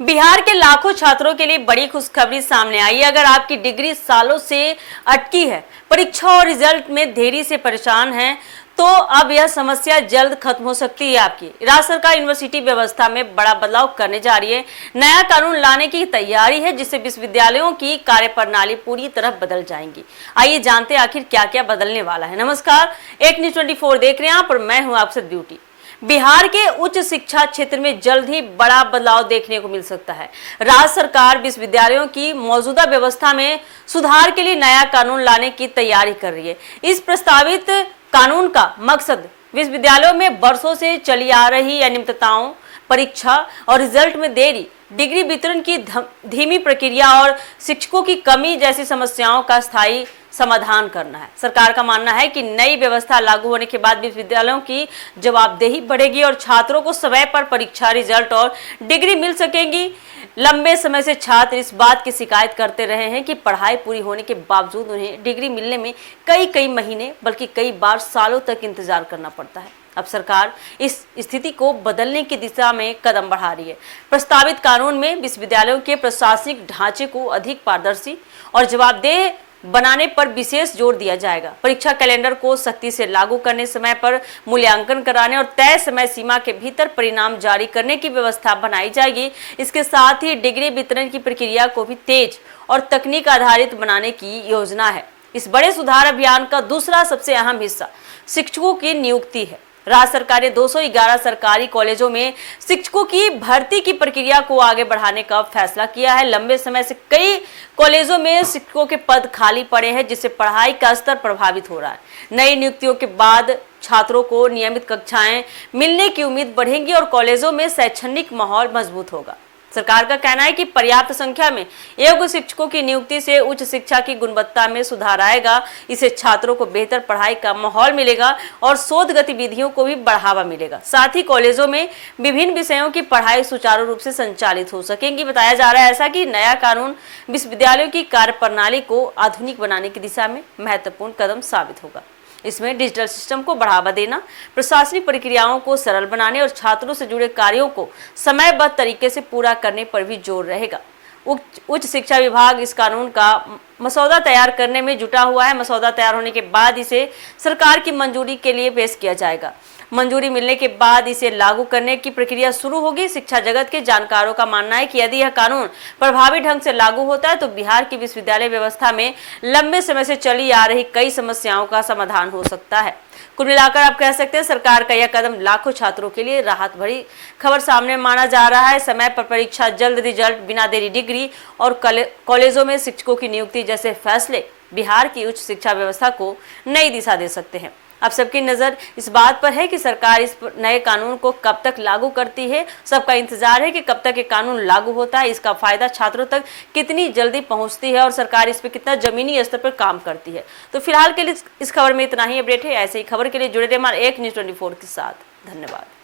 बिहार के लाखों छात्रों के लिए बड़ी खुशखबरी सामने आई है। अगर आपकी डिग्री सालों से अटकी है, परीक्षा और रिजल्ट में देरी से परेशान हैं, तो अब यह समस्या जल्द खत्म हो सकती है। आपकी राज्य सरकार यूनिवर्सिटी व्यवस्था में बड़ा बदलाव करने जा रही है। नया कानून लाने की तैयारी है, जिससे विश्वविद्यालयों की कार्यप्रणाली पूरी तरह बदल जाएंगी। आइए जानते हैं आखिर क्या क्या बदलने वाला है। नमस्कार, एक न्यूज़ 24 देख रहे हैं आप और मैं हूं आपसे ब्यूटी। बिहार के उच्च शिक्षा क्षेत्र में जल्द ही बड़ा बदलाव देखने को मिल सकता है। राज्य सरकार विश्वविद्यालयों की मौजूदा व्यवस्था में सुधार के लिए नया कानून लाने की तैयारी कर रही है। इस प्रस्तावित कानून का मकसद विश्वविद्यालयों में वर्षों से चली आ रही अनियमितताओं, परीक्षा और रिजल्ट में देरी, डिग्री वितरण की धीमी प्रक्रिया और शिक्षकों की कमी जैसी समस्याओं का स्थायी समाधान करना है। सरकार का मानना है कि नई व्यवस्था लागू होने के बाद विश्वविद्यालयों की जवाबदेही बढ़ेगी और छात्रों को समय पर परीक्षा, रिजल्ट और डिग्री मिल सकेगी। लंबे समय से छात्र इस बात की शिकायत करते रहे हैं कि पढ़ाई पूरी होने के बावजूद उन्हें डिग्री मिलने में कई महीने बल्कि कई बार सालों तक इंतजार करना पड़ता है। अब सरकार इस स्थिति को बदलने की दिशा में कदम बढ़ा रही है। प्रस्तावित कानून में विश्वविद्यालयों के प्रशासनिक ढांचे को अधिक पारदर्शी और जवाबदेह बनाने पर विशेष जोर दिया जाएगा। परीक्षा कैलेंडर को सख्ती से लागू करने, समय पर मूल्यांकन कराने और तय समय सीमा के भीतर परिणाम जारी करने की व्यवस्था बनाई जाएगी। इसके साथ ही डिग्री वितरण की प्रक्रिया को भी तेज और तकनीक आधारित बनाने की योजना है। इस बड़े सुधार अभियान का दूसरा सबसे अहम हिस्सा शिक्षकों की नियुक्ति है। राज्य सरकार ने 211 सरकारी कॉलेजों में शिक्षकों की भर्ती की प्रक्रिया को आगे बढ़ाने का फैसला किया है। लंबे समय से कई कॉलेजों में शिक्षकों के पद खाली पड़े हैं, जिससे पढ़ाई का स्तर प्रभावित हो रहा है। नई नियुक्तियों के बाद छात्रों को नियमित कक्षाएं मिलने की उम्मीद बढ़ेगी और कॉलेजों में शैक्षणिक माहौल मजबूत होगा। सरकार का कहना है कि पर्याप्त संख्या में योग्य शिक्षकों की नियुक्ति से उच्च शिक्षा की गुणवत्ता में सुधार आएगा। इससे छात्रों को बेहतर पढ़ाई का माहौल मिलेगा और शोध गतिविधियों को भी बढ़ावा मिलेगा। साथ ही कॉलेजों में विभिन्न विषयों की पढ़ाई सुचारू रूप से संचालित हो सकेंगी। बताया जा रहा है ऐसा कि नया कानून विश्वविद्यालयों की कार्यप्रणाली को आधुनिक बनाने की दिशा में महत्वपूर्ण कदम साबित होगा। इसमें डिजिटल सिस्टम को बढ़ावा देना, प्रशासनिक प्रक्रियाओं को सरल बनाने और छात्रों से जुड़े कार्यों को समयबद्ध तरीके से पूरा करने पर भी जोर रहेगा। उच्च शिक्षा विभाग इस कानून का मसौदा तैयार करने में जुटा हुआ है। मसौदा तैयार होने के बाद इसे सरकार की मंजूरी के लिए पेश किया जाएगा। मंजूरी मिलने के बाद इसे लागू करने की प्रक्रिया शुरू होगी। शिक्षा जगत के जानकारों का मानना है कि यदि यह कानून प्रभावी ढंग से लागू होता है तो बिहार की विश्वविद्यालय व्यवस्था में लंबे समय से चली आ रही कई समस्याओं का समाधान हो सकता है। कुल मिलाकर आप कह सकते हैं सरकार का यह कदम लाखों छात्रों के लिए राहत भरी खबर सामने माना जा रहा है। समय पर परीक्षा, जल्द रिजल्ट, बिना देरी डिग्री और कॉलेजों में शिक्षकों की नियुक्ति जैसे फैसले बिहार की उच्च शिक्षा व्यवस्था को नई दिशा दे सकते हैं। अब सबकी नज़र इस बात पर है कि सरकार इस नए कानून को कब तक लागू करती है। सबका इंतजार है कि कब तक ये कानून लागू होता है, इसका फायदा छात्रों तक कितनी जल्दी पहुंचती है और सरकार इस पर कितना जमीनी स्तर पर काम करती है। तो फिलहाल के लिए इस खबर में इतना ही अपडेट है। ऐसे ही खबर के लिए जुड़े रहिए हमारे एक न्यूज़ 24 के साथ। धन्यवाद।